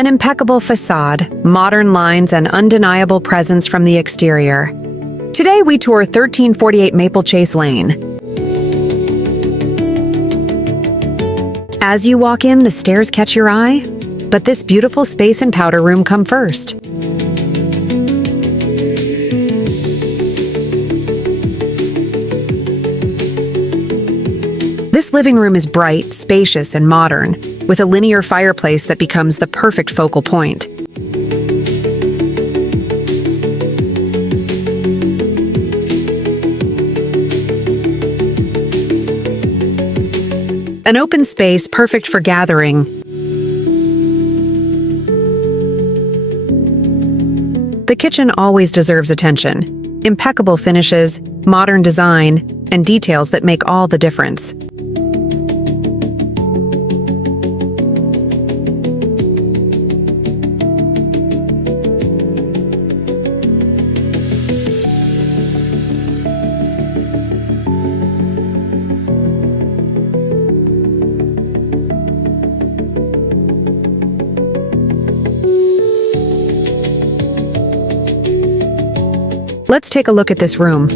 An impeccable facade, modern lines, and undeniable presence from the exterior. Today we tour 1348 Maple Chase Lane. As you walk in, the stairs catch your eye, but this beautiful space and powder room come first. This living room is bright, spacious, and modern, with a linear fireplace that becomes the perfect focal point. An open space perfect for gathering. The kitchen always deserves attention. Impeccable finishes, modern design, and details that make all the difference. Let's take a look at this room.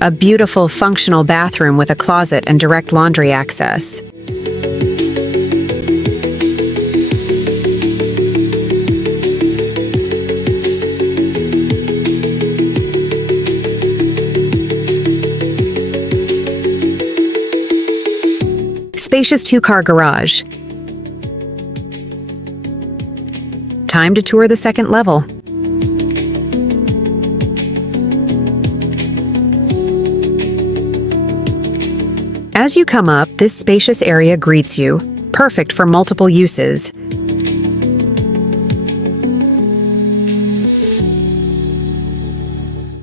A beautiful, functional bathroom with a closet and direct laundry access. Spacious two-car garage. Time to tour the second level. As you come up, this spacious area greets you, perfect for multiple uses.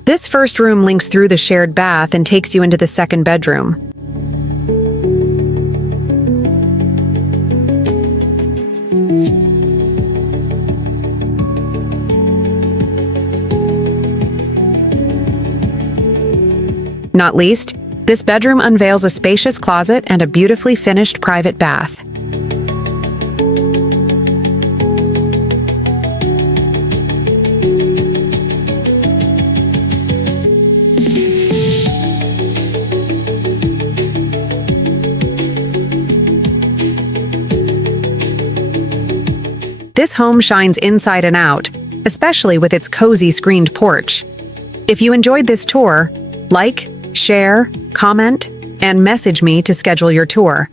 This first room links through the shared bath and takes you into the second bedroom. Not least, this bedroom unveils a spacious closet and a beautifully finished private bath. This home shines inside and out, especially with its cozy screened porch. If you enjoyed this tour, like, share, comment, and message me to schedule your tour.